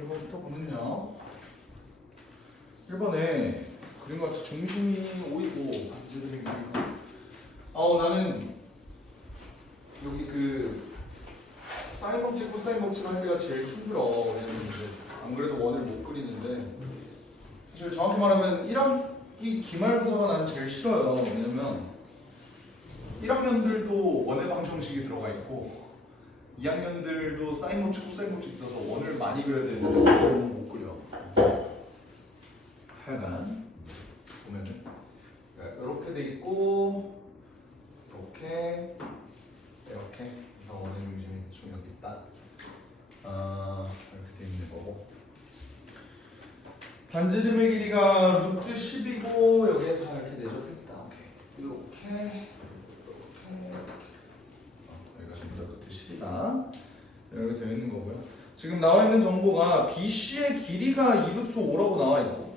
1번부터 보면요. 1번에 그림과 같이 중심이 5이고 반지름이 6이고 나는 여기 그 사인 법칙, 코사인 법칙 할 때가 제일 힘들어. 왜냐면 이제 안 그래도 원을 못 그리는데 사실 정확히 말하면 1학기 기말고사가 난 제일 싫어요. 왜냐면 1학년들도 원의 방정식이 들어가 있고 2학년들도 사인 법칙, 코사인 법칙 있어서 원을 많이 그려야 되는데 너무 못 그려. 하여간 보면은 이렇게 돼 있고 이렇게 그래서 원의 중심이 대충 여기 있다. 이렇게 돼 있는 거고 반지름의 길이가 루트 10이고 여기에 다 이렇게 내접했다. 오케이. 이렇게 여기가 전부 다 루트 10이다. 이렇게 되어 있는 거고요. 지금 나와 있는 정보가 BC의 길이가 2루트 5라고 나와 있고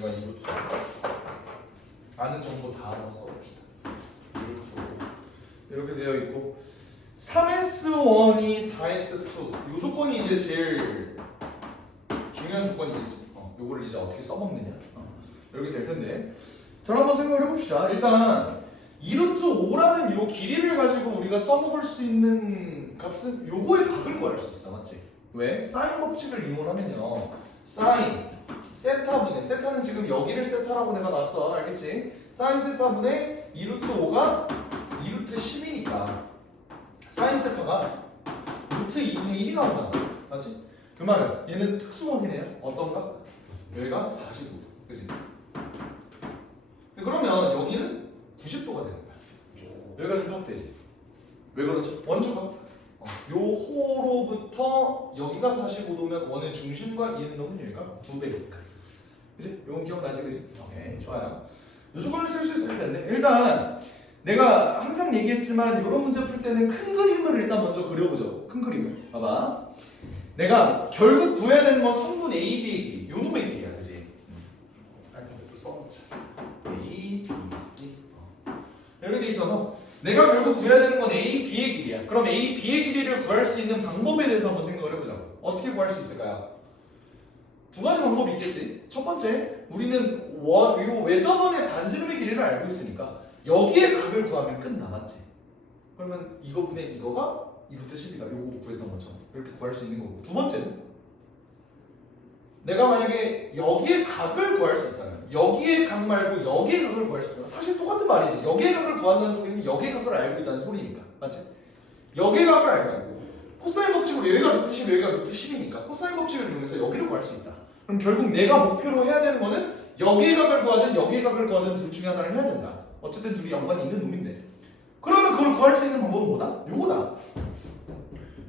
여기가 2루트 5. 아는 정보 다 한번 써봅시다. 2루트 5 이렇게 되어 있고 3S1이 4S2 이 조건이 이제 제일 중요한 조건이겠지. 요거를 이제 어떻게 써먹느냐 이렇게 될 텐데 자 한번 생각을 해봅시다. 일단 2루트 5라는 요 길이를 가지고 우리가 써먹을 수 있는 값은 요거의 각을 구할 수 있어. 맞지? 왜? 사인 법칙을 이용하면요 사인 세타분의 세타는 지금 여기를 세타라고 내가 놨어. 알겠지? 사인 세타분의 2루트 5가 2루트 10이니까 사인 세타가 루트 2분의 1이 나온다. 맞지? 그 말은 얘는 특수원이네요. 어떤가? 여기가 45도. 그지? 그러면 여기는 90도가 되는 거야. 여기가 좀 확대지. 왜 그렇지? 원주가 요 호로부터 여기가 45도면 원의 중심과 이은 놈은 여기가 2배니까. 그지? 요건 기억나지? 그지? 오케이. 좋아요. 요 조건을 쓸 수 있을 텐데 일단 내가 항상 얘기했지만 이런 문제 풀 때는 큰 그림을 일단 먼저 그려보죠. 큰 그림을. 봐봐. 내가 결국 구해야 되는 건 성분 A, B의 길이. 요 놈의 길이야. 그지? 알파벳도 써놓자. A, B, C. 이렇게 돼 있어서 내가 결국 구해야 되는 건 A, B의 길이야. 그럼 A, B의 길이를 구할 수 있는 방법에 대해서 한번 생각을 해보자고. 어떻게 구할 수 있을까요? 두 가지 방법이 있겠지. 첫 번째, 우리는 요 외접원의 반지름의 길이를 알고 있으니까 여기에 각을 구하면 끝나. 맞지? 그러면 이거분의 이거가 2루트 10이다. 요거 구했던 것처럼 이렇게 구할 수 있는 거고. 두 번째는 내가 만약에 여기에 각을 구할 수 있다면 여기에 각 말고 여기에 각을 구할 수 있다면 사실 똑같은 말이지. 여기에 각을 구한다는 소리는 여기에 각을 알고 있다는 소리니까. 맞지? 여기에 각을 알고 있고 코사인 법칙으로 여기가 루트 10, 여기가 루트 10이니까 코사인 법칙을 이용해서 여기를 구할 수 있다. 그럼 결국 내가 목표로 해야 되는 거는 여기에 각을 구하든 여기에 각을 구하든 둘 중에 하나를 해야 된다. 어쨌든 둘이 연관이 있는 놈인데 그러면 그걸 구할 수 있는 방법은 뭐다? 요거다.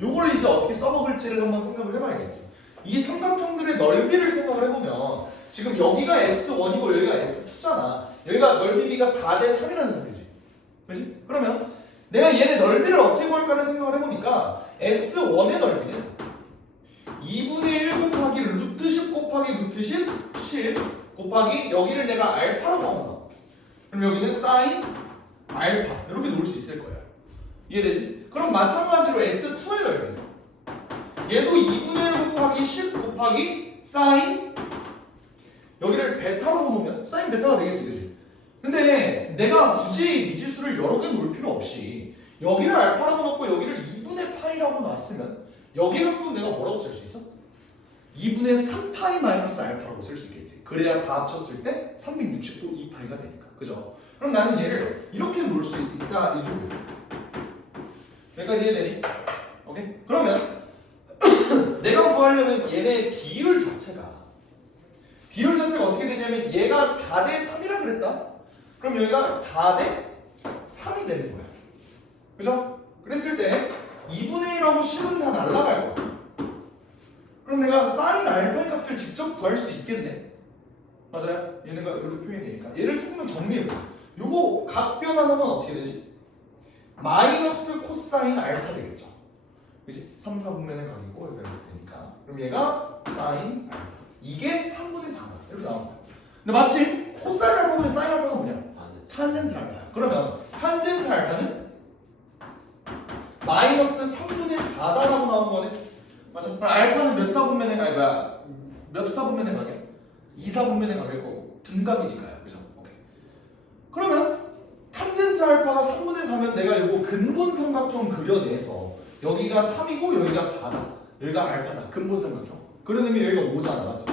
요걸 이제 어떻게 써먹을지를 한번 생각을 해봐야겠지. 이 삼각형들의 넓이를 생각을 해보면 지금 여기가 S1이고 여기가 S2잖아. 여기가 넓이 B가 4대 3이라는 소리지. 그렇지? 그러면 내가 얘네 넓이를 어떻게 구할까를 생각을 해보니까 S1의 넓이는 2분의 1 곱하기 루트 10 곱하기 루트 10 곱하기 여기를 내가 알파라고 한번 넣어. 그럼 여기는 사인 알파 이렇게 놓을 수 있을 거야. 이해되지? 그럼 마찬가지로 S2의 넓이 얘도 2분의 1 곱하기 10 곱하기 사인 여기를 베타라고 놓으면 사인 베타가 되겠지. 그치? 근데 내가 굳이 미지수를 여러 개 놓을 필요 없이 여기를 알파라고 놓고 여기를 2분의 파이라고 놨으면 여기를 그럼 내가 뭐라고 쓸 수 있어? 2분의 3파이 마이너스 알파라고 쓸 수 있겠지. 그래야 다 합쳤을 때 360도 2파이가 되니까. 그죠? 그럼 나는 얘를 이렇게 놓을 수 있다 이 소리야. 여기까지 이해되니? 오케이? 그러면 내가 구하려는 얘네 비율 자체가 어떻게 되냐면 얘가 4대 3이라 그랬다? 그럼 여기가 4대 3이 되는 거야. 그죠? 그랬을 때 2분의 1하고 10은 다 날라갈 거야. 그럼 내가 사인 알파의 값을 직접 구할 수 있겠네. 맞아요? 얘네가 이렇게 표현이 되니까 얘를 조금만 정리해보자. 요거 각 변환하면 어떻게 되지? 마이너스 코사인 알파 되겠죠. 그치? 3, 4분면의 각이고 여기가 이렇게 되니까 그럼 얘가 사인 알파 이게 3분의 4다 이렇게 나온 거야. 근데 마침 코사인 알파보다 사인 알파가 뭐냐? 탄젠트 알파야. 그러면 탄젠트 알파는 마이너스 3분의 4다라고 나온 거네. 맞죠? 그럼 알파는 몇 사분면에 아니 뭐야 몇 사분면에 가게? 2사분면에 가게 거고 둔각이니까요. 그죠? 오케이. 그러면 탄젠트 알파가 3분의 4면 내가 이거 근본 삼각형 그려내서 여기가 3이고 여기가 4다. 여기가 알파다. 근본 삼각형. 그러려면 여기가 5잖아. 맞지?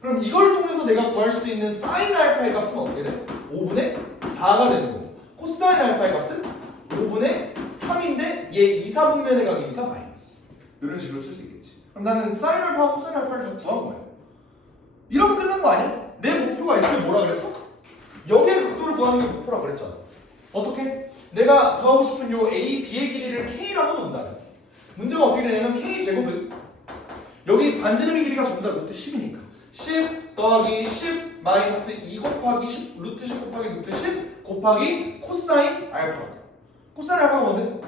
그럼 이걸 통해서 내가 구할 수 있는 사인 알파의 값은 어떻게 돼? 5분의 4가 되는 거고 코사인 알파의 값은 5분의 3인데 얘 2, 4분면에 가기니까 마이너스. 이런 식으로 쓸 수 있겠지. 그럼 나는 사인 알파와 코사인 알파를 다 구한 거야. 이러면 끝난 거 아니야? 내 목표가 애초에 뭐라 그랬어? 여기의 각도를 구하는 게 목표라 그랬잖아. 어떻게? 내가 구하고 싶은 요 A, B의 길이를 K라고 놓는다. 문제가 어떻게 되냐면 K 제곱은 여기 반지름의 길이가 전부 다 루트 10이니까 10 더하기 10 마이너스 2 곱하기 10 루트 10 곱하기 루트 10 곱하기 코사인 알파. 코사인 알파가 뭔데?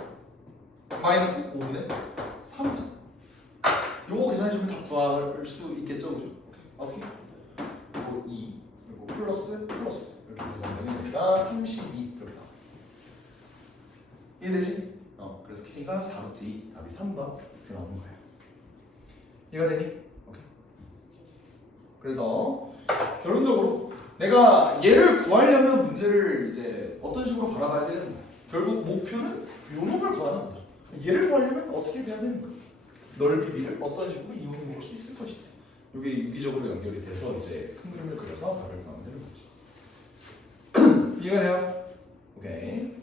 마이너스 5분의 3이죠. 요거 계산해주면 다 구할 수 있겠죠? 그죠? 어떻게? 그리고 2 그리고 플러스 이렇게 되면 여기가 32 이렇게 나와. 이해되지? 그래서 K가 4루트 2 답이 3번 이렇게 나오는 거예요. 이해가 되니? 오케이. 그래서 결론적으로 내가 얘를 구하려면 문제를 이제 어떤 식으로 바라봐야 되는 거야. 결국 목표는 요 놈을 구하는 거야. 얘를 구하려면 어떻게 돼야 되는 거야? 넓이 B를 어떤 식으로 이용해 먹을 수 있을 것이다. 이게 유기적으로 연결이 돼서 이제 큰 그림을 그려서 답을 구하면 되는 거지. 이해가 돼요? 오케이.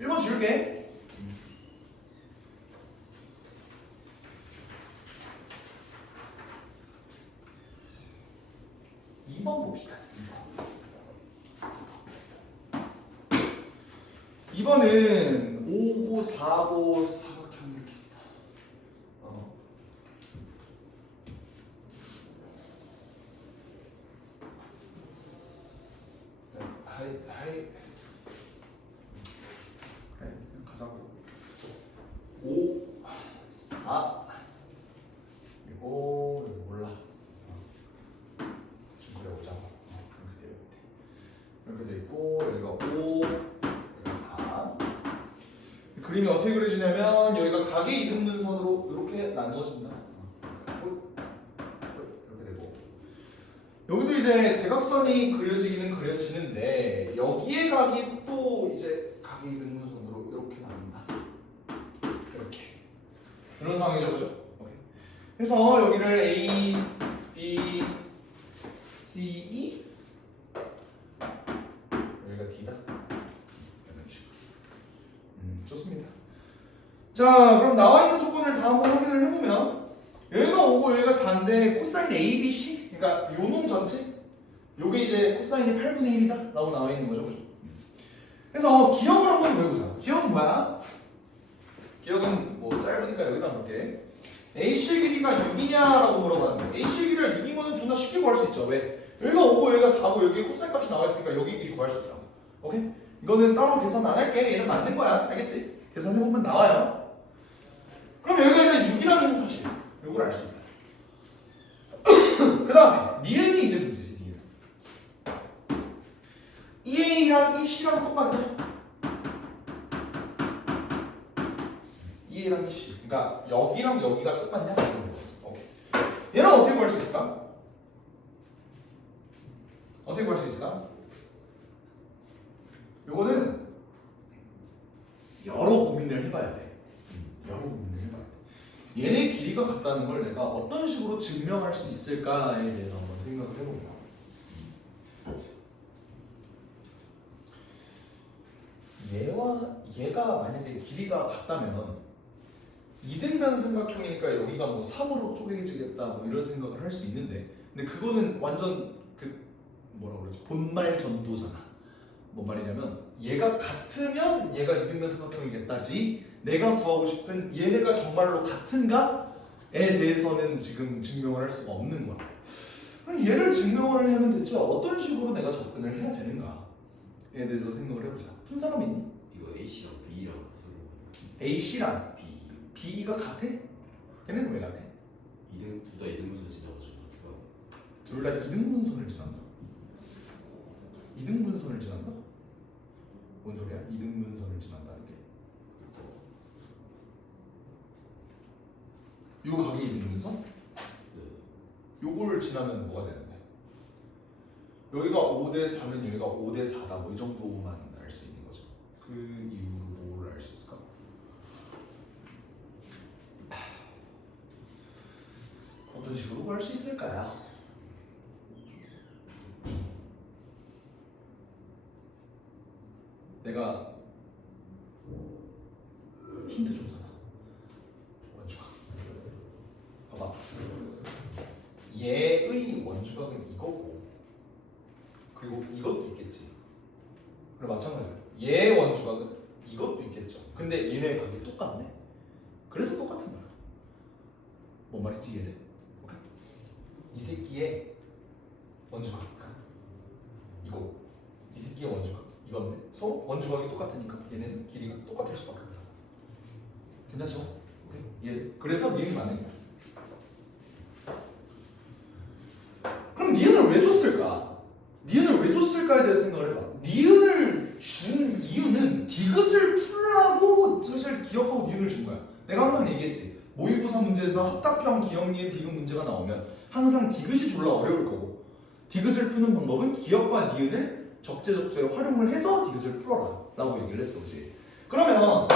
1번 지울게. 2번 봅시다. 2번은 5고 4고 사각형 이렇게 있다. 하이 그래 그냥 가자고. 5 4 그리고 여기 몰라. 좀 그려보자고. 이렇게 돼 있고 여기가 5 여기가 4. 그림이 어떻게 그려지냐면 여기가 각의 이등분선으로 이렇게 나누어진다. 이렇게 되고 여기도 이제 대각선이 그려지기는 그려지는데 여기에 각이 또 이제 각의 이등분선으로 이렇게 나눈다. 이렇게 이런 상황이죠, 그죠? 오케이. 그래서 여기를 A, B, C, E 여기가 D다. 이런 식으로. 좋습니다. 자, 그럼 나와 있는 조건을 다 한번 확인을 해보면 여기가 5고 여기가 4인데 코사인 A, B, C 그러니까 요 놈 전체 요게 이제 코사인이 8분의 1이다 라고 나와 있는 거죠. 그래서 기억을 한번 해보자. 기억은 뭐야? 기억은 뭐 짧으니까 여기다 볼게. AC 길이가 6이냐라고 물어봤는데 AC 길이가 6인 거는 존나 쉽게 구할 수 있죠. 왜? 여기가 5고 여기가 4고 여기에 코사인 값이 나와 있으니까 여기 길이 구할 수 있다. 오케이? 이거는 따로 계산 안 할게. 얘는 맞는 거야. 알겠지? 계산해보면 나와요. 그럼 여기가 일단 6이라는 사실 이걸 알 수 있다. 그 다음에 니은이 이제 문제지. 니은 EA랑 EC랑 똑같냐? EA랑 EC 그러니까 여기랑 여기가 똑같냐? 오케이. 얘는 어떻게 구할 수 있을까? 어떻게 구할 수 있을까? 요거는 여러 고민을 해봐야 돼. 여러 고민을 해봐야 돼. 얘네 길이가 같다는 걸 내가 어떤 식으로 증명할 수 있을까에 대해서 한번 생각을 해봅니다. 얘가 만약에 길이가 같다면 이등변 삼각형이니까 여기가 뭐 3으로 쪼개지겠다 뭐 이런 생각을 할 수 있는데 근데 그거는 완전 그 뭐라 그러지 본말 전도잖아. 뭔 말이냐면 얘가 같으면 얘가 이등변 삼각형이겠다지 내가 구하고 싶은 얘네가 정말로 같은가에 대해서는 지금 증명을 할 수가 없는 거야. 그럼 얘를 증명을 하려면 대체 어떤 식으로 내가 접근을 해야 되는가에 대해서 생각을 해보자. 푼 사람 있니? 이거 A씨랑 B랑 같아서 AC랑 B B가 같아? 걔네는 왜 같아? 둘 다 이등분선 지나가지고 같아요. 둘 다 이등분선을 지난다? 이등분선을 지난다? 뭔 소리야? 이등분선을 지난다는 게? 요 각이 이등분선? 네. 요걸 지나면 뭐가 되는데? 여기가 5대 4면 여기가 5대 4다. 뭐 이 정도만 알 수 있는 거죠. 그 이후로 뭐를 알 수 있을까? 어떤 식으로 구할 수 있을까요? 내가 힌트 좀 사나? 원주각. 봐봐. 얘의 원주각은 이거고, 그리고 이것도 있겠지. 그리고 마찬가지로 얘의 원주각은 이것도 있겠죠. 근데 얘네 각이 똑같네. 그래서 똑같은 거야. 뭔 말인지 이해돼? 오케이? 이 새끼의 원주각 이거, 이 새끼의 원주각 이건데 서로 원주각이 똑같으니까 얘네는 길이가 똑같을 수밖에 없다. 괜찮죠? 오케이? 이해? 그래서 니은이 맞는 거야. 그럼 니은을 왜 줬을까? 니은을 왜 줬을까에 대해서 생각을 해봐. 니은을 준 이유는 디귿을 풀라고 사실 기억하고 니은을 준 거야. 내가 항상 얘기했지. 모의고사 문제에서 합답형 기억 니은 디귿 문제가 나오면 항상 디귿이 졸라 어려울 거고, 디귿을 푸는 방법은 기억과 니은을 적재적소에 활용을 해서 디귿을 풀어라 라고 얘기를 했어. 그치? 그러면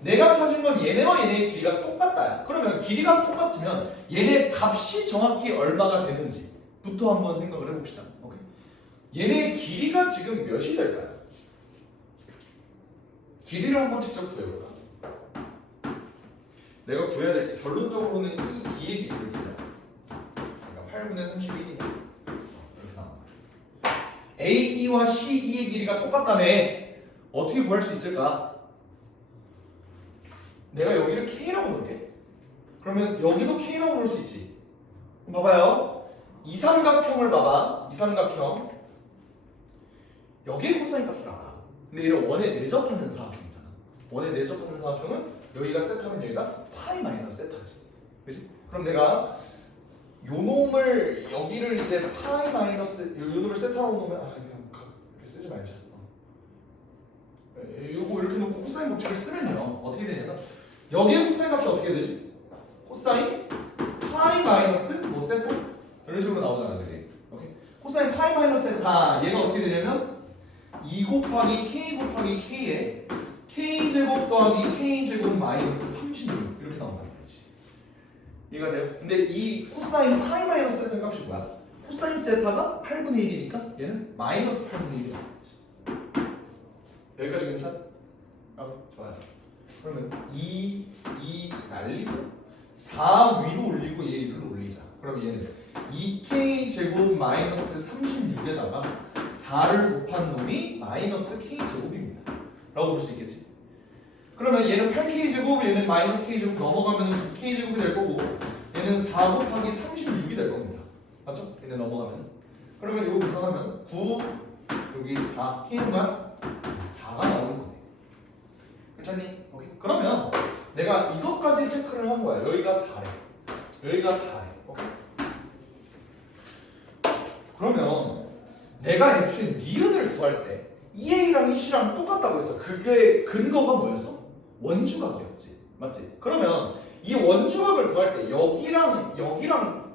내가 찾은 건 얘네와 얘네의 길이가 똑같다. 그러면 길이가 똑같으면 얘네 값이 정확히 얼마가 되는지부터 한번 생각을 해봅시다. 오케이? 얘네의 길이가 지금 몇이 될까요? 길이를 한번 직접 구해볼까? 내가 구해야 될 게 결론적으로는 이 D의 길이를 구해야 돼. 그러니까 8분의 31이냐 이렇게 나온 거야. AE와 CE의 길이가 똑같다며 어떻게 구할 수 있을까? 내가 여기를 K라고 놓을게. 그러면 여기도 K라고 놓을 수 있지. 그럼 봐봐요. 이 삼각형을 봐봐. 이 삼각형 여기에 코사인 값을 알아. 근데 얘를 원에 내접하는 사각형이잖아. 원에 내접하는 사각형은 여기가 세타면 여기가 파이 마이너스 세타지. 그치? 그럼 내가 요 놈을 여기를 이제 파이 마이너스 요 놈을 세타라고 놓으면 그냥 이렇게 쓰지 말자. 요거 이렇게 놓고 코사인 법칙을 쓰면요 어떻게 되냐면 여기에 코사인 값이 어떻게 되지? 코사인 파이 마이너스 뭐 세타 이런 식으로 나오잖아. 그치? 오케이? 코사인 파이 마이너스 세타 얘가 어떻게 되냐면 2 곱하기 k 곱하기 k에 k제곱 더하기 k제곱 마이너스 36 이렇게 나온다는 거지. 이해가 돼요? 근데 이 코사인 파이 마이너스 세타 값이 뭐야? 코사인 세타가 8분의 1이니까 얘는 마이너스 8분의 1이 나오지. 여기까지 괜찮아? 좋아요. 그러면 2 날리고 4 위로 올리고 얘 위로 올리자. 그럼 얘는 2k제곱 마이너스 36에다가 4를 곱한 놈이 마이너스 k제곱입니다 라고 볼 수 있겠지. 그러면 얘는 8k제곱 얘는 마이너스 k제곱 넘어가면 9k제곱이 될 거고 얘는 4 곱하기 36이 될 겁니다. 맞죠? 얘네 넘어가면 그러면 이거 분석하면 9 여기 4 k는 뭐야? 4가 나오는 거네. 괜찮니? 오케이. 그러면 내가 이것까지 체크를 한 거야. 여기가 4래 여기가 4래 오케이? 그러면 내가 애초에 니은을 구할 때 EA랑 EC랑 똑같다고 했어. 그게 근거가 뭐였어? 원주각이었지. 맞지? 그러면 이 원주각을 구할 때 여기랑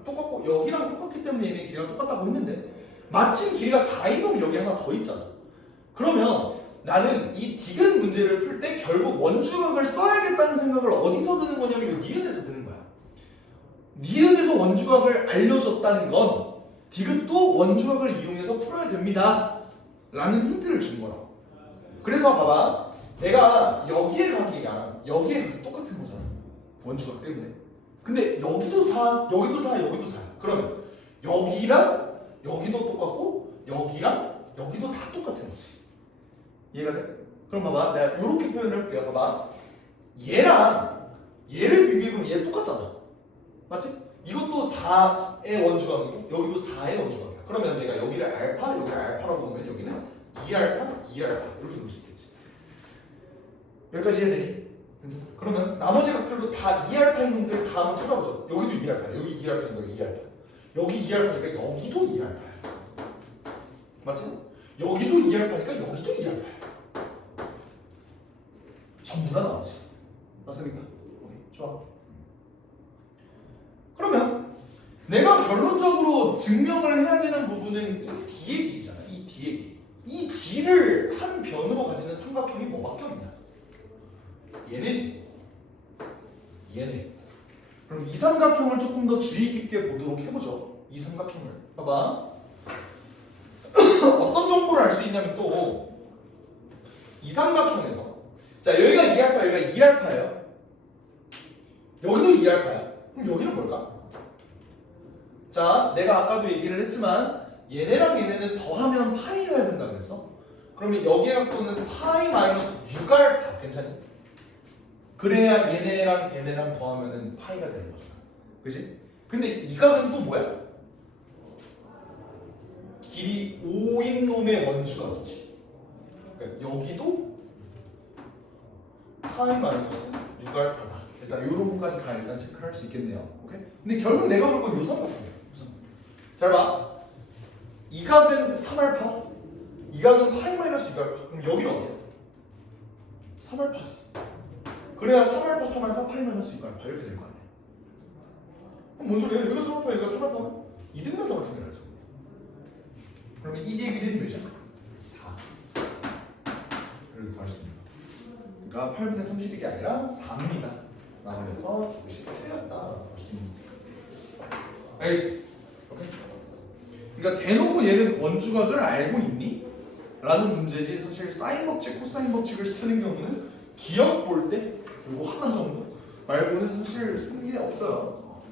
똑같고 여기랑 똑같기 때문에 얘네 길이가 똑같다고 했는데 마침 길이가 4인 놈이 여기 하나 더 있잖아. 그러면 나는 이 디귿 문제를 풀 때 결국 원주각을 써야겠다는 생각을 어디서 드는 거냐면 이 니은에서 드는 거야. 니은에서 원주각을 알려줬다는 건 디귿도 원주각을 이용해서 풀어야 됩니다 라는 힌트를 준 거라고. 그래서 봐봐, 내가 여기에 가기랑 여기에 가기 똑같은 거잖아 원주각 때문에. 근데 여기도 4 여기도 4 여기도 4야. 그러면 여기랑 여기도 똑같고 여기랑 여기도 다 똑같은 거지. 이해가 돼? 그럼 봐봐, 내가 이렇게 표현을 해볼게요. 봐봐, 얘랑 얘를 비교해보면 얘 똑같잖아. 맞지? 이것도 4의 원주각이고 여기도 4의 원주각이야. 그러면 내가 여기를 알파, 여기를 알파라고 보면 여기는 2알파, 2알파 이렇게 놓을 수 있겠지. 여기까지 이해되니? 괜찮아? 그러면 나머지 각들도 다 2알파인 놈들 다 한번 찾아보자. 여기도 2알파, 여기 2알파인 거, 여기 2알파. 여기 2알파니까 여기도 2알파야. 맞지? 여기도 2알파니까 여기도 2알파야. 전부 다 나오지. 맞습니까? 오케이, 좋아. 여기서 증명을 해야 되는 부분은 이 D의 길이잖아. 이 D의 길. 이 D를 한 변으로 가지는 삼각형이 뭐밖에 없냐? 얘네지. 얘네. 그럼 이 삼각형을 조금 더 주의 깊게 보도록 해보죠. 이 삼각형을. 봐봐. 어떤 정보를 알 수 있냐면 또 이 삼각형에서 자 여기가 2알파 여기가 2알파예요. 여기도 2알파야. 그럼 여기는 뭘까? 자 내가 아까도 얘기를 했지만 얘네랑 얘네는 더하면 파이여야 된다 그랬어. 그러면 여기에 갖고는 파이 마이너스 6알파 괜찮니? 그래야 얘네랑 얘네랑 더하면은 파이가 되는 거잖아. 그지? 근데 이 각은 또 뭐야? 길이 5인 놈의 원주가 그치? 그러니까 여기도 파이 마이너스 6알파다. 일단 요런 것까지 다 일단 체크할 수 있겠네요. 오케이? 근데 결국 내가 볼 건 요 삼각형이야. 잘 봐. 이 각은 3알파, 이 각은 파이 마이너스 6알파. 그럼 여기는 어디야? 3알파지. 그래야 3알파, 3알파, 파이 마이너스 6알파 이렇게 될 거 아니야. 그럼 뭔 소리야? 여기가 3알파, 여기가 3알파면 이등변 삼각형이라죠. 그러면 이 D의 길이는 몇이야? 4를 구할 수 있는 거야. 그러니까 8분의 31이 아니라 4입니다. 라고 해서 이것이 틀렸다. 볼 수 있는 거야. 알겠지? 오케이? 그러니까 대놓고 얘는 원주각을 알고 있니? 라는 문제지. 사실 사인 법칙, 코사인 법칙을 쓰는 경우는 기억 볼 때 그리고 하나 정도 말고는 사실 쓰는 게 없어요.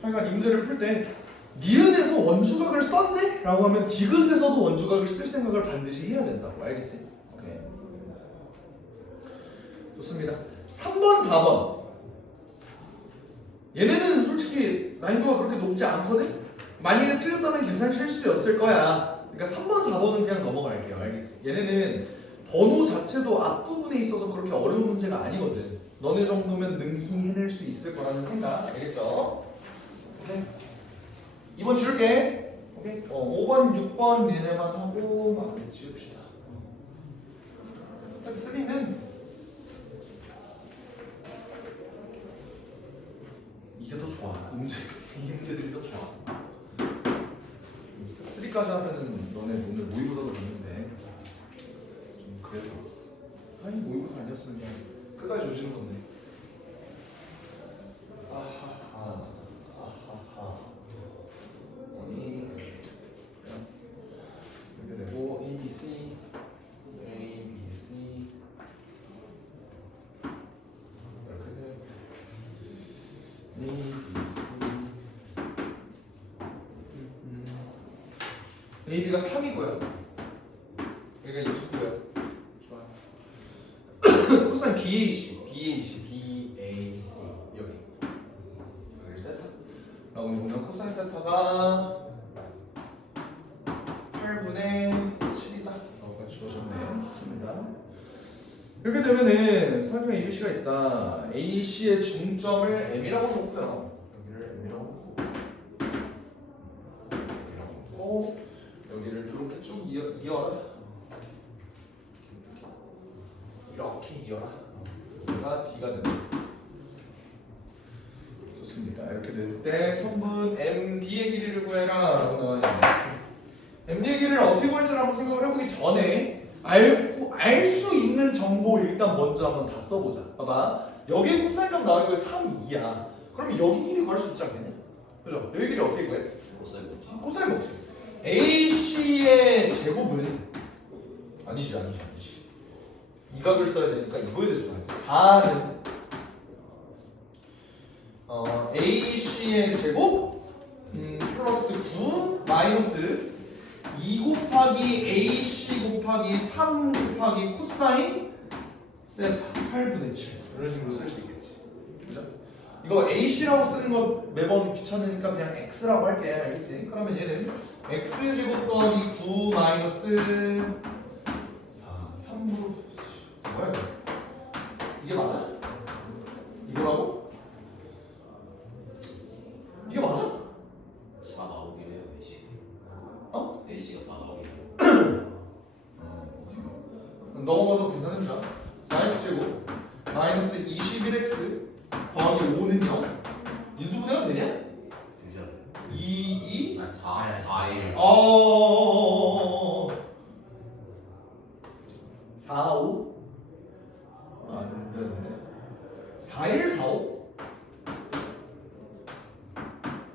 하여간 이 문제를 풀 때 니은에서 원주각을 썼네? 라고 하면 디귿에서도 원주각을 쓸 생각을 반드시 해야 된다고. 알겠지? 오케이. 좋습니다. 3번, 4번. 얘네는 솔직히 난이도가 그렇게 높지 않거든? 만약에 틀렸다면 계산 실수였을 거야. 그러니까 3번, 4번은 그냥 넘어갈게요. 알겠지? 얘네는 번호 자체도 앞부분에 있어서 그렇게 어려운 문제가 아니거든. 너네 정도면 능히 해낼 수 있을 거라는 생각. 알겠죠? 오케이. 2번 지울게. 오케이? 5번, 6번 얘네만 하고 막 지읍시다. 스텝 3는 이게 더 좋아. 이 문제들이 더 좋아. 스텝 3까지 하면은 너네 오늘 모의고사도 봤는데 좀 그래서 아니 모의고사 아니었으면 그냥 끝까지 조지는 건데. 아하하. 아니 그냥 이렇게 되고 A, B, C A, B, C 이렇게 되고 A, B, C A, B가 3이고요. 여기가 2고요. 좋아요. 코사인 BAC, BAC, BAC 여기 여기를 세타. 라고 보면 코사인 세타가 8분의 7이다. 라고 주어졌네요. 좋습니다. 이렇게 되면은 삼각형 ABC가 있다. AC의 중점을 M이라고 놓고요. 여기를 M이라고 놓고 M이라고 놓고 여기를 이렇게 쭉 이어라. 이렇게 이어라. 여기가 D가 된다. 좋습니다. 이렇게 될 때 성분 MD의 길이를 구해라 라고 나와있네요. MD의 길이를 어떻게 구할지 한번 생각을 해보기 전에 알 수 있는 정보 일단 먼저 한번 다 써보자. 봐봐. 여기에 코사인값 나올 거에 3, 2야. 그러면 여기 길이 구할 수 있지 않겠냐? 그죠? 여기 길이 어떻게 구해? 코사인 법칙. 코사인 법칙. AC의 제곱은 아니지. 이 각을 써야 되니까 이거에 대해서 봐야 돼. 4는 AC의 제곱 플러스 9 마이너스 2 곱하기 AC 곱하기 3 곱하기 코사인 세타 8분의 7 이런 식으로 쓸 수 있겠지. 그죠? 이거 AC라고 쓰는 거 매번 귀찮으니까 그냥 X라고 할게. 알겠지? 그러면 얘는 X제곱 더하기 9 마이너스 4 3분 뭐야 이거? 이게 맞아? 이거라고? 이게 맞아? 4 나오긴 해요, AC. 어? AC가 4 나오긴 해요. 넘어가서 계산해보자. 4x제곱 마이너스 21x 더하기 5는 0 인수분해가 되냐? 되지 않아요? 2, 2 아, 4일. 4, 5 안 되는데 4, 1, 4, 5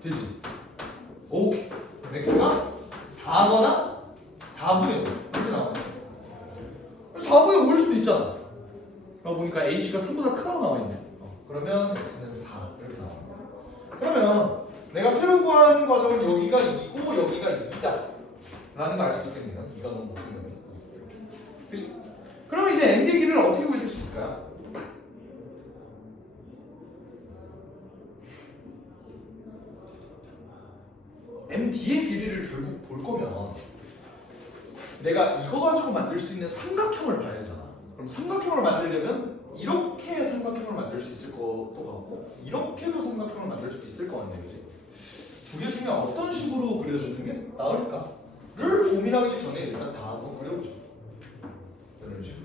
되지? 오케이 x가 4거나 4분의 5 이렇게 나와요 4분의 5일 수도 있잖아 그러고 보니까 h가 3보다 크다고 나와있네 그러면 x는 4 이렇게 나와요 그러면 내가 새로 구한 과정은 여기가 2고 여기가 2다 라는 걸 알 수 있겠네요 2가 너무 못 쓰면 이렇게 그치? 그럼 이제 m의 길이를 어떻게 구해줄 수 있을까요? MD의 길이를 결국 볼 거면 내가 이거 가지고 만들 수 있는 삼각형을 봐야 되잖아. 그럼 삼각형을 만들려면 이렇게 삼각형을 만들 수 있을 것도 같고 이렇게도 삼각형을 만들 수도 있을 것 같네, 그지? 두 개 중에 어떤 식으로 그려주는 게 나을까?를 고민하기 전에 일단 다 한번 그려보죠. 이런 식으로.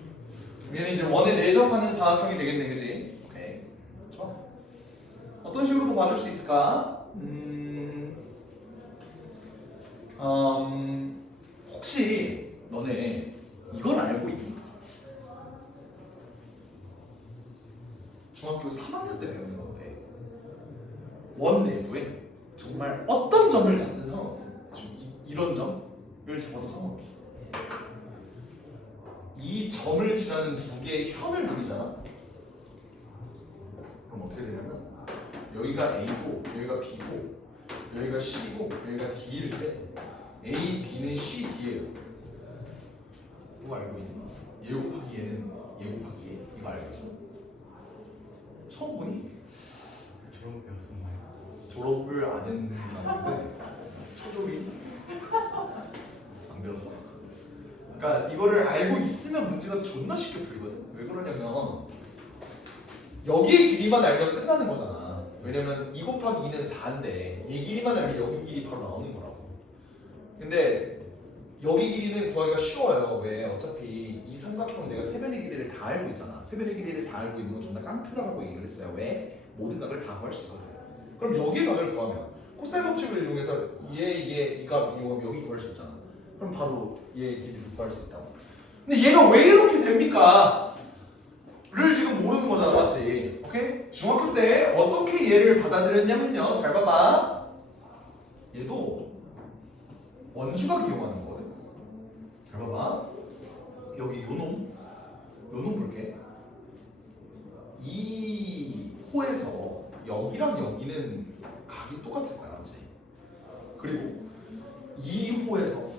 얘는 이제 원에 내접하는 사각형이 되겠네, 그지? 오케이. 좋아. 어떤 식으로 더 봐줄 수 있을까? 혹시 너네 이건 알고 있니? 중학교 3학년 때 배우는 건데 원 내부에 정말 어떤 점을 잡는 상관없어. 이런 점을 잡아도 상관없어. 이 점을 지나는 두 개의 현을 그리잖아. 그럼 어떻게 되냐면 여기가 A고 여기가 B고 여기가 C고 여기가 D일 때 A, B는 C, D예요. 이거 알고 있나? 얘 곱하기 얘는 얘 곱하기 얘. 이거 알고 있어? 처음 보니? 저런 배웠었나요? 졸업을 안 했는데 초졸이 안 배웠어. 그러니까 이거를 알고 있으면 문제가 존나 쉽게 풀리거든. 왜 그러냐면 여기의 길이만 알면 끝나는 거잖아. 왜냐면 2 곱하기 2는 4인데 얘 길이만 알면 여기 길이 바로 나오는 거라고. 근데 여기 길이는 구하기가 쉬워요. 왜? 어차피 이 삼각형은 내가 세변의 길이를 다 알고 있잖아. 세변의 길이를 다 알고 있는 건 존나 깡패라고 얘기를 했어요. 왜? 모든 각을 다 구할 수 있거든. 그럼 여기의 각을 구하면 코사인 법칙을 이용해서 이 각 이용하면 여기 구할 수 있잖아. 그럼 바로 얘의 길이를 구할 수 있다고. 근데 얘가 왜 이렇게 됩니까? 를 지금 모르는 거잖아, 맞지? 오케이? 중학교 때 어떻게 얘를 받아들였냐면요. 잘 봐봐. 얘도 원주각 이용하는 거거든. 잘 봐봐. 여기 요놈 볼게. 이 호에서 여기랑 여기는 각이 똑같을 거야, 맞지? 그리고 이 호에서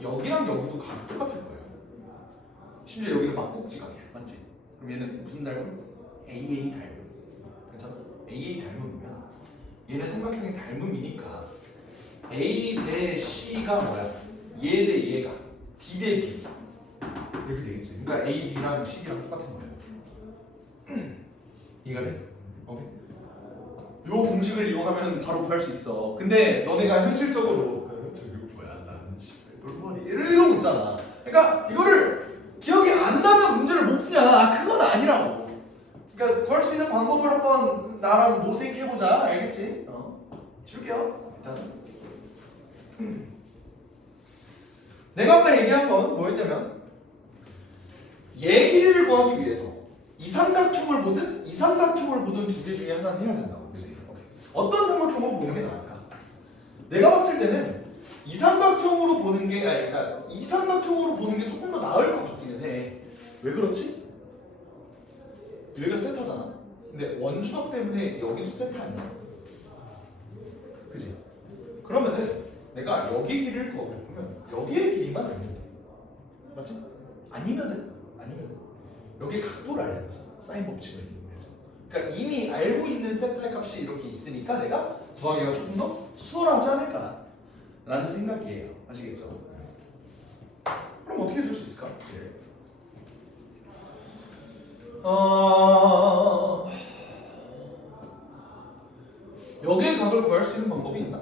여기랑 여기도 각이 똑같을 거예요. 심지어 여기는 막꼭지각이야, 맞지? 그럼 얘는 무슨 닮음? AA 닮음. 괜찮아? AA 닮음이면 얘는 삼각형의 닮음이니까 A 대 C가 뭐야? 얘 대 얘가 D 대 B 이렇게 되겠지. 그러니까 A, B랑 C랑 똑같은 거예요. 이해가 돼? 오케이? 요 공식을 이용하면 바로 구할 수 있어. 근데 너네가 현실적으로 저기 뭐야 나는 돌머리 이러고 있잖아. 그러니까 이거를 기억이 안 나면 문제를 못 푸냐? 아 그건 아니라고. 그러니까 구할 수 있는 방법을 한번 나랑 모색해보자. 알겠지? 줄게요. 일단은. 내가 아까 얘기한 건 뭐였냐면 얘 길이를 구하기 위해서 이 삼각형을 보든 이 삼각형을 보든 두 개 중에 하나는 해야 된다고. 그지? 어떤 삼각형으로 보는 게 나을까? 내가 봤을 때는 이 삼각형으로 보는 게 그러니까 이 삼각형으로 보는 게 조금 더 나을 것 같기는 해. 왜 그렇지? 여기가 센터잖아. 근데 원주각 때문에 여기도 센터 아니야? 그지? 그러면은 내가 여기 길이를 구하고 싶으면 여기의 길이만 알면 돼. 맞지? 아니면은 여기 각도를 알렸지. 사인 법칙을 이용해서. 그러니까 이미 알고 있는 세타의 값이 이렇게 있으니까 내가 구하기가 조금 더 수월하지 않을까 라는 생각이에요. 아시겠죠? 그럼 어떻게 줄 수 있을까? 여기의 각을 구할 수 있는 방법이 있나?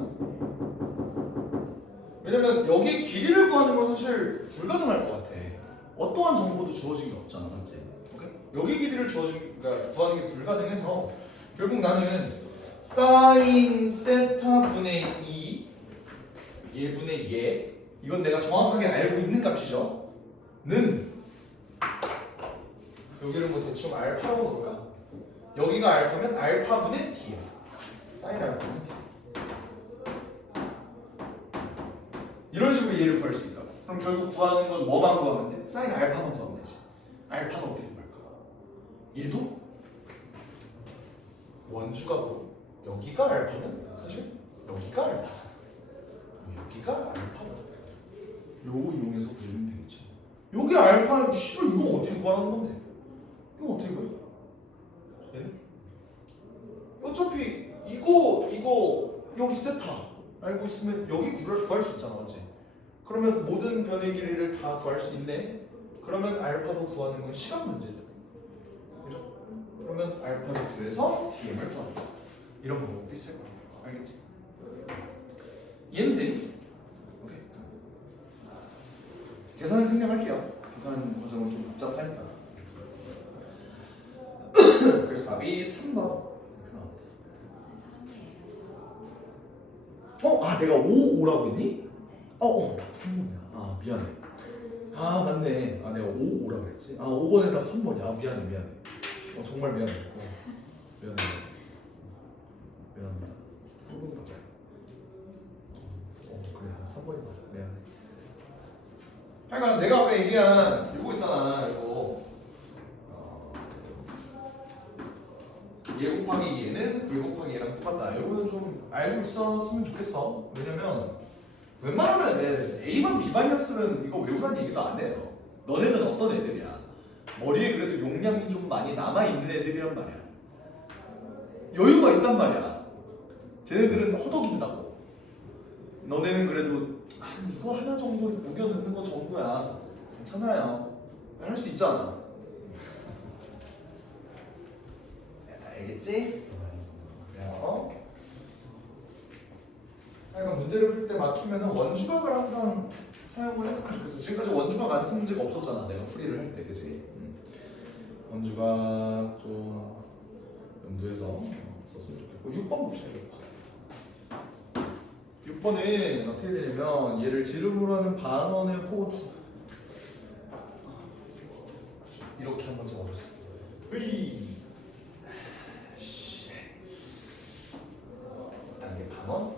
왜냐면 여기 길이를 구하는 건 사실 불가능할 것 같아. 어떠한 정보도 주어진 게 없잖아, 맞지? 오케이? 여기 길이를 그러니까 구하는 게 불가능해서 결국 나는 사인 세타분의 2 얘분의 얘 이건 내가 정확하게 알고 있는 값이죠 는 여기를 뭐 대충 알파라고 놓을까? 여기가 알파면 알파분의 D야 사인 알파분의 D 이런 식으로 얘를 구할 수 있다 그럼 결국 구하는 건 뭐만 구하면 돼? 사인 알파만 구하면 되지 알파는 어떻게 구할까? 얘도 원주가 뭐 여기가 알파면 사실 여기가 알파잖아 여기가 알파다 요거 이용해서 구해주면 되겠지 여기 알파 씨발 이거 어떻게 구하는 건데 이거 어떻게 구해? 얘는? 어차피 이거 여기 세타 알고 있으면 여기 구할 수 있잖아 맞지? 그러면 모든 변의 길이를 다 구할 수 있네 그러면 알파도 구하는 건 시간 문제죠 그죠? 그러면 알파를 구해서 DM을 구한다 이런 방법도 있을 거야 알겠지? 이해는 되니? 오케이 계산을 생략할게요 계산 과정은 좀 복잡하니까 그래서 답이 3번 내가 5라고 했니? 답 3번이야 미안해 맞네 내가 5라고 했지 5번에 답 3번이야 미안해 정말 미안해 미안합니다 3번이 맞아 그래 3번이 맞아 미안해 하여간 내가 아까 얘기한 이거 있잖아 이거 얘 곱하기 얘는 얘 곱하기 얘랑 똑같다 이거는 좀 알고 있었으면 좋겠어 왜냐면 웬만하면 A반 B반이었으면 이거 외우라는 얘기도 안 해요 너네는 어떤 애들이야 머리에 그래도 용량이 좀 많이 남아있는 애들이란 말이야 여유가 있단 말이야 쟤네들은 허덕인다고 너네는 그래도 이거 하나 정도 우겨 넣는 거 정도야 괜찮아요 할 수 있잖아 알겠지? 그러니까 문제를 풀 때 막히면은 원주각을 항상 사용을 했으면 좋겠어. 지금까지 원주각 안 쓴 문제가 없었잖아. 내가 풀이를 할 때, 그지? 원주각 좀 염두해서 썼으면 좋겠고 6번 봅시다. 6번은 어떻게 되냐면 얘를 지름으로 하는 반원의 호두 이렇게 한번 적어보세요. 단계 반원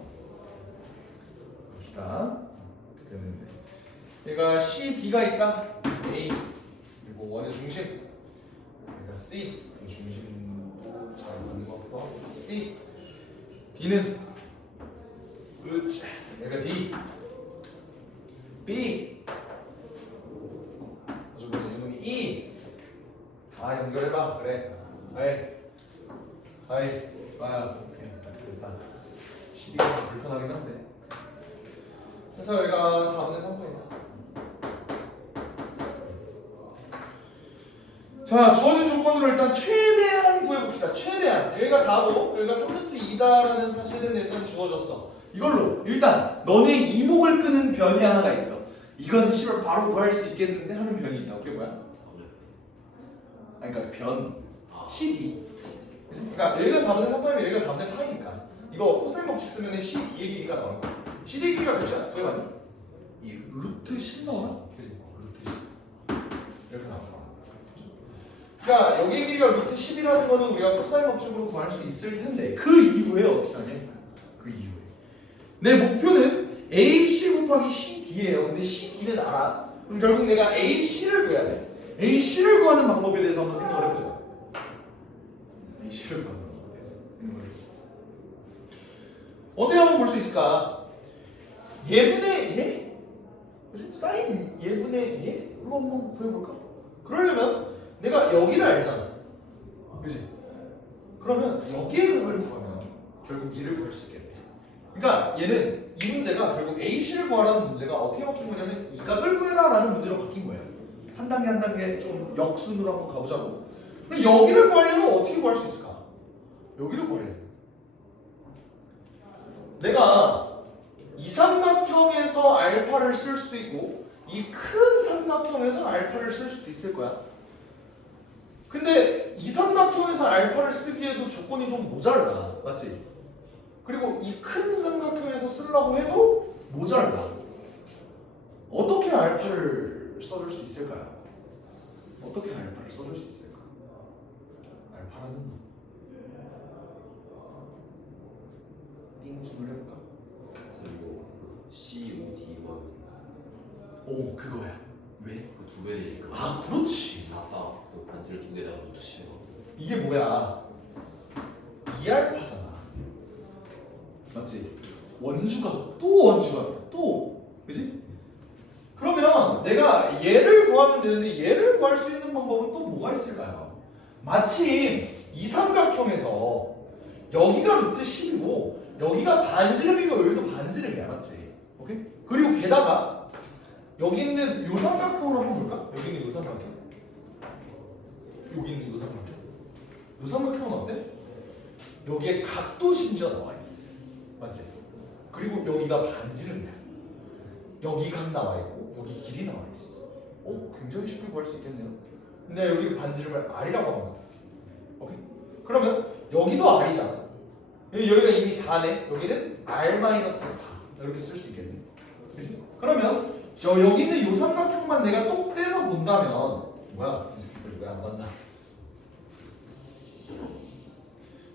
봅시다. 이렇게 되는데 얘가 CD가 있다. A 그리고 원의 중심 얘가 C 중심도 잘 맞는 것 같기도 하고 C D는 그렇지 얘가 D B 가지고 이놈이 E 다 연결해봐 그래 아이 오케이 됐다 12가 좀 불편하긴 한데 그래서 여기가 4분의 3파이다 자 주어진 조건으로 일단 최대한 구해봅시다 최대한 여기가 4고 여기가 3루트 2다라는 사실은 일단 주어졌어 이걸로 일단 너네 이목을 끄는 변이 하나가 있어 이건 씨발 바로 구할 수 있겠는데 하는 변이 있다 그게 뭐야? 그러니까 변 CD 그러니까 여기가 4분의 3파이면 여기가 4분의 파이니까 이거 코사인 법칙 쓰면 CD의 길이가 나올 거야 CD의 길이가 몇이야? 구해봤니? 이 루트 10 나오나? 그지? 루트 10 이렇게 나올 거야 그러니까 여기의 길이가 루트 10이라는 거는 우리가 코사인 법칙으로 구할 수 있을 텐데 그 이후에 어떻게 하냐? 그 이후에 내 목표는 AC 곱하기 CD예요 근데 CD는 알아 그럼 결국 내가 AC를 구해야 돼 AC를 구하는 방법에 대해서 한번 생각을 해보자 AC를 구하는 방법에 대해서 생각을 해보자 어떻게 한번 볼 수 있을까? 예분의 예? 그치? 사인 예분의 예? 이거 한번 구해볼까? 그러려면 내가 여기를 알잖아 그치? 그러면 여기의 각을 구하면 결국 얘를 구할 수 있겠네 그러니까 얘는 이 문제가 결국 AC를 구하라는 문제가 어떻게 바뀐 거냐면 이 각을 구해라 라는 문제로 바뀐 거예요 한 단계 한 단계 좀 역순으로 한번 가보자고 그럼 여기를 구하려면 어떻게 구할 수 있을까? 여기를 구하려면 내가 이 삼각형에서 알파를 쓸 수도 있고 이 큰 삼각형에서 알파를 쓸 수도 있을 거야 근데 이 삼각형에서 알파를 쓰기에도 조건이 좀 모자라 맞지? 그리고 이 큰 삼각형에서 쓰려고 해도 모자란다. 어떻게 알파를 써줄 수 있을까요? 어떻게 알파를 써줄 수 있을까? 알파라는 띵킹을 해볼까? 그리고 COD1 오 그거야. 왜? 그 두 배 되니까. 아 그렇지. 4 그 반지를 두 개다가 붙이는 거. 이게 뭐야? 2알파잖아. 맞지? 원주가 또 원주가 또 그지? 그러면 내가 얘를 구하면 되는데 얘를 구할 수 있는 방법은 또 뭐가 있을까요? 마침 이 삼각형에서 여기가 루트 10이고 여기가 반지름이고 여기도 반지름이야. 맞지? 오케이? 그리고 게다가 여기 있는 요 삼각형을 한번 볼까? 여기 있는 요 삼각형 여기 있는 요 삼각형 요 삼각형은 어때? 여기에 각도 심지어 나와 있어. 맞지? 그리고 여기가 반지름이야. 여기 각 나와 있고 여기 길이 나와 있어. 굉장히 쉽게 구할 수 있겠네요. 근데 여기 반지름을 R이라고 합니다. 오케이? 그러면 여기도 R이잖아. 여기가 이미 4네. 여기는 R-4 이렇게 쓸 수 있겠네. 그치? 그러면 저 여기 있는 요 삼각형만 내가 똑 떼서 본다면 뭐야? 이 새끼들 왜 안 봤나?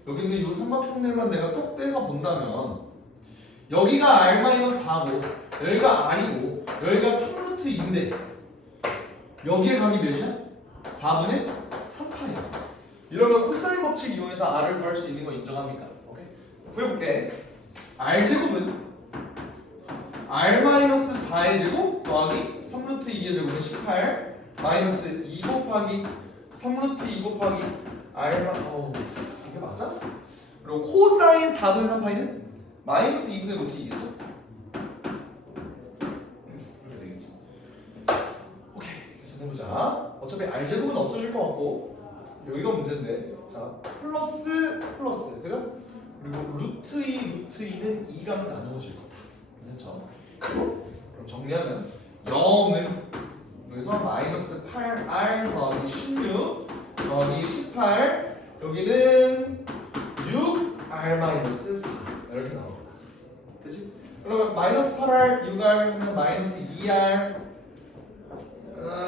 여기 있는 요 삼각형들만 내가 똑 떼서 본다면 여기가 R-4고 여기가 R이고 여기가 3루트인데 여기에 각이 몇이야? 4분의 3파이지. 이러면 코사인 법칙 이용해서 R을 구할 수 있는 거 인정합니까? 오케이? 구해볼게. R제곱은 R-4의 제곱 더하기 3루트 2의 제곱은 18 마이너스 2 곱하기 3루트 2 곱하기 R 이게 맞아? 그리고 코사인 4분의 3파이는 마이너스 2분의 루트 2겠죠? 이렇게 되겠지. 오케이. 계산해보자. 어차피 R제곱은 없어질 것 같고 여기가 문제인데 자 플러스 그죠? 그리고 루트 2 루트 2는 2가 나누어질 거다. 괜찮죠? 그럼 정리하면 0은 여기서 마이너스 8R 더하기 16 더하기 18 여기는 6R 마이너스 4 이렇게 나옵니다. 그치? 그러면 마이너스 8R 6R 하면 마이너스 2R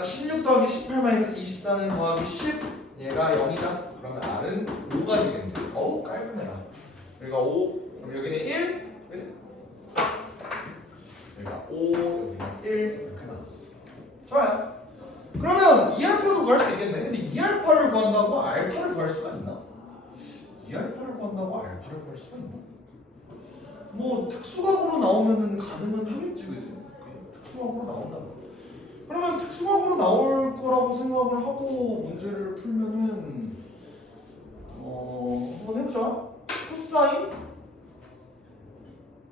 16 더하기 18 마이너스 24는 더하기 10 얘가 0이다. 그러면 R은 5가 되겠네. 어우 깔끔해라. 여기가 5 그럼 여기는 1 그치? 여기가 5 여기가 1 이렇게 나왔어. 좋아요. 그러면 2알파도 구할 수 있겠네. 근데 2알파를 구한다고 알파를 구할 수가 있나? 2알파를 구한다고 알파를 구할 수가 있나? 뭐 특수각으로 나오면은 가능은 하겠지, 그지? 특수각으로 나온다고. 그러면 특수각으로 나올 거라고 생각을 하고 문제를 풀면은 한번 해보자. 코사인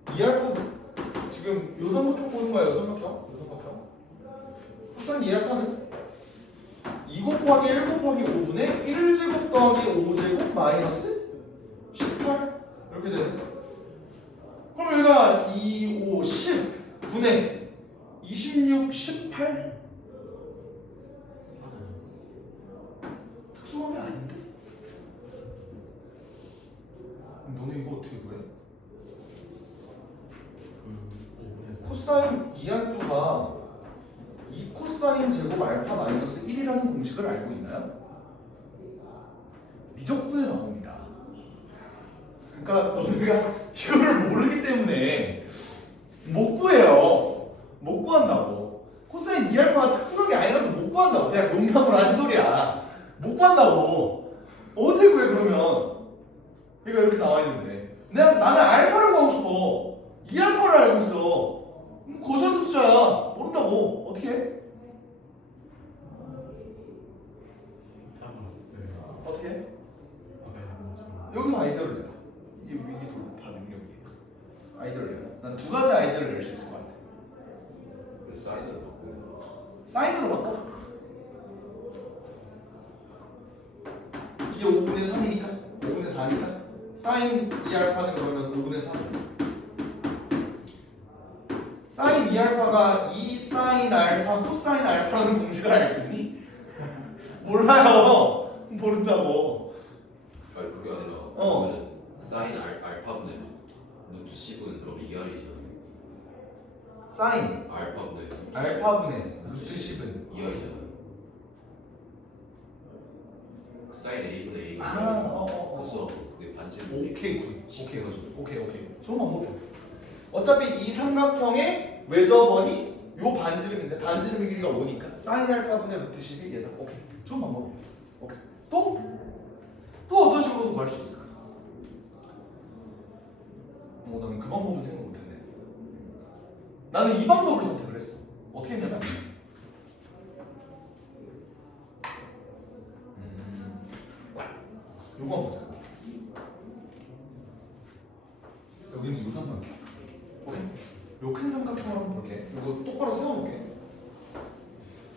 2알파 지금 요 삼각형 보는 거야, 요 삼각형. 코사인 2알파는 2 곱하기 1 곱하기 5분의 1제곱 더하기 5제곱 마이너스 18 이렇게 되네. 그럼 여기가 2, 5, 10 분의 26, 18 특수함이 아닌데? 너네 이거 어떻게 구해? 코사인 2알파가 2 코사인 제곱 알파 마이너스 1이라는 공식을 알고 있나요? 미적분에 나옵니다. 그러니까 너네가 이거를 모르기 때문에 못 구해요. 못 구한다고. 코사인 2알파가 특수력이 아니라서 못 구한다고. 그냥 농담을 하는 소리야. 못 구한다고. 어떻게 구해 그러면? 얘가 이렇게 나와 있는데 나는 알파를 구하고 싶어. 2알파를 알고 있어. 거셔도 숫자야. 모른다고. 어떻게 해? 어떻게 해? 여기서 아이디어를 내라. 이게 위기 돌파 능력이에요. 아이디어를 내라. 난 두 가지 아이디어를 낼 수 있을 것 같아. 그래서 사인으로 바꾸는 사인으로 바꿔? 이게 5분의 3이니까? 5분의 4니까? 사인 2알파는 그러면 5분의 3이야. 사인 2알파가 2 사인 알파 코사인 알파라는 공식을 알고 있니? 몰라요. 모른다고. 아니 그게 아니라 어. 그러면 사인 알파분의 루트 10은 그럼 2R이잖아. 사인 알파분의 알파분의 루트 10은 2R이잖아. 사인 A분의 A. 그래서 그게 반지름. 오케이 굿 오케이 좋은 방법. 어차피 이 삼각형의 외접원이 요 반지름인데 반지름의 길이가 5니까 사인 알파분의 루트 10이 얘다. 오케이 좋은 방법. 오케이 또 어떤 식으로도 구할 수 있을까? 나는 그 방법은 생각 못했네. 나는 이 방법을 선택을 했어. 어떻게 했냐면 요거 한번 보자. 여기는 요 삼각형. 오케이. 요 큰 삼각형을 한번 볼게. 요거 똑바로 세워놓을게.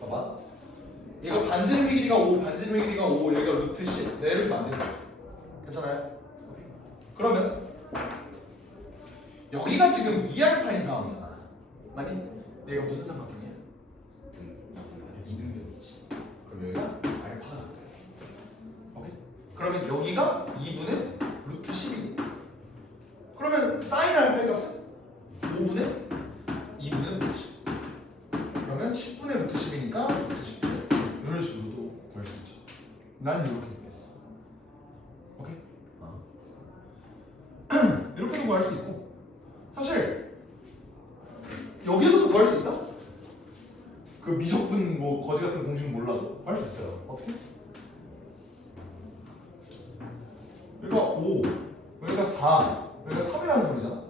봐봐. 얘가 반지름의 길이가 5, 반지름의 길이가 5, 여기가 루트 10. 네, 이렇게 만드는 거야. 괜찮아요? 오케이. 그러면 여기가 지금 2알파인 상황이잖아. 맞니? 얘가 무슨 삼각형이야? 이등변이지. 그럼 여기가 알파가 돼. 오케이? 그러면 여기가 2분의 루트 10이고 그러면 사인 알파의 값은 5분의 2분의 루트 10. 그러면 10분의 루트 10이니까 루트 10분의 이런 식으로도 구할 수 있죠. 난 이렇게 구했어. 오케이? 이렇게도 구할 수 있고 사실 여기서도 구할 수 있다. 그 미적분 뭐 거지 같은 공식 몰라도 구할 수 있어요. 어떻게? 여기가 5, 여기가 4, 여기가 3이라는 소리잖아.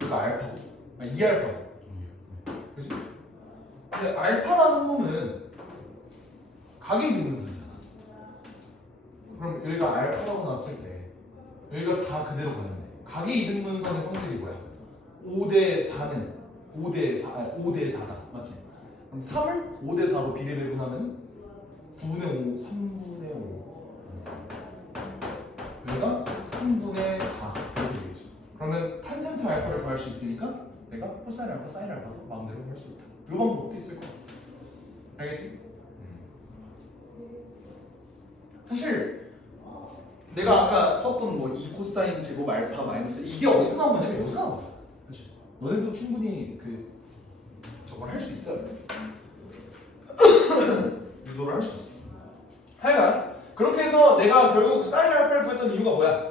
여기가 알파고, 2알파고. 그치? 근데 알파라는 놈은 각이 있는 소리잖아. 그럼 여기가 알파라고 났을 때 여기가 4 그대로 가는데 각이 이등분선의 성질이 뭐야? 5대 4는 5대 4다. 맞지? 그럼 3을 5대 4로 비례 배분하면 9분의 5, 3분의 5. 여기가 3분의 4 이렇게 되겠지. 그러면 탄젠트 알파를 구할 수 있으니까 내가 코사인 알파, 사인 알파도 마음대로 구할 수 있다. 이 방법도 있을 거야. 알겠지? 사실 내가 아까 썼던 뭐 2 코사인 제곱 알파 마이너스 이게 어디서 나온 거냐면 여기서 나온 거야. 그렇지? 너네도 충분히 그 저걸 할 수 있어요. 유도를 할 수 있어. 하여간 그렇게 해서 내가 결국 사인 알파를 구했던 이유가 뭐야?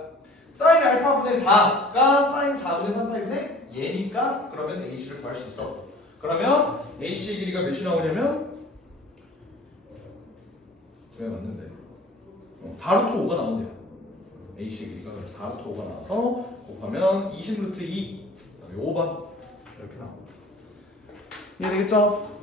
사인 알파분의 4가 사인 4분의 3파이분의 얘니까 그러면 AC를 구할 수 있어. 그러면 AC의 길이가 몇이 나오냐면 구해 맞는데 4루트 5가 나온대요. AC의 길이가 4루트 5가 나와서 곱하면 20루트 2 그다음에 5번 이렇게 나옵니다. 이해되겠죠?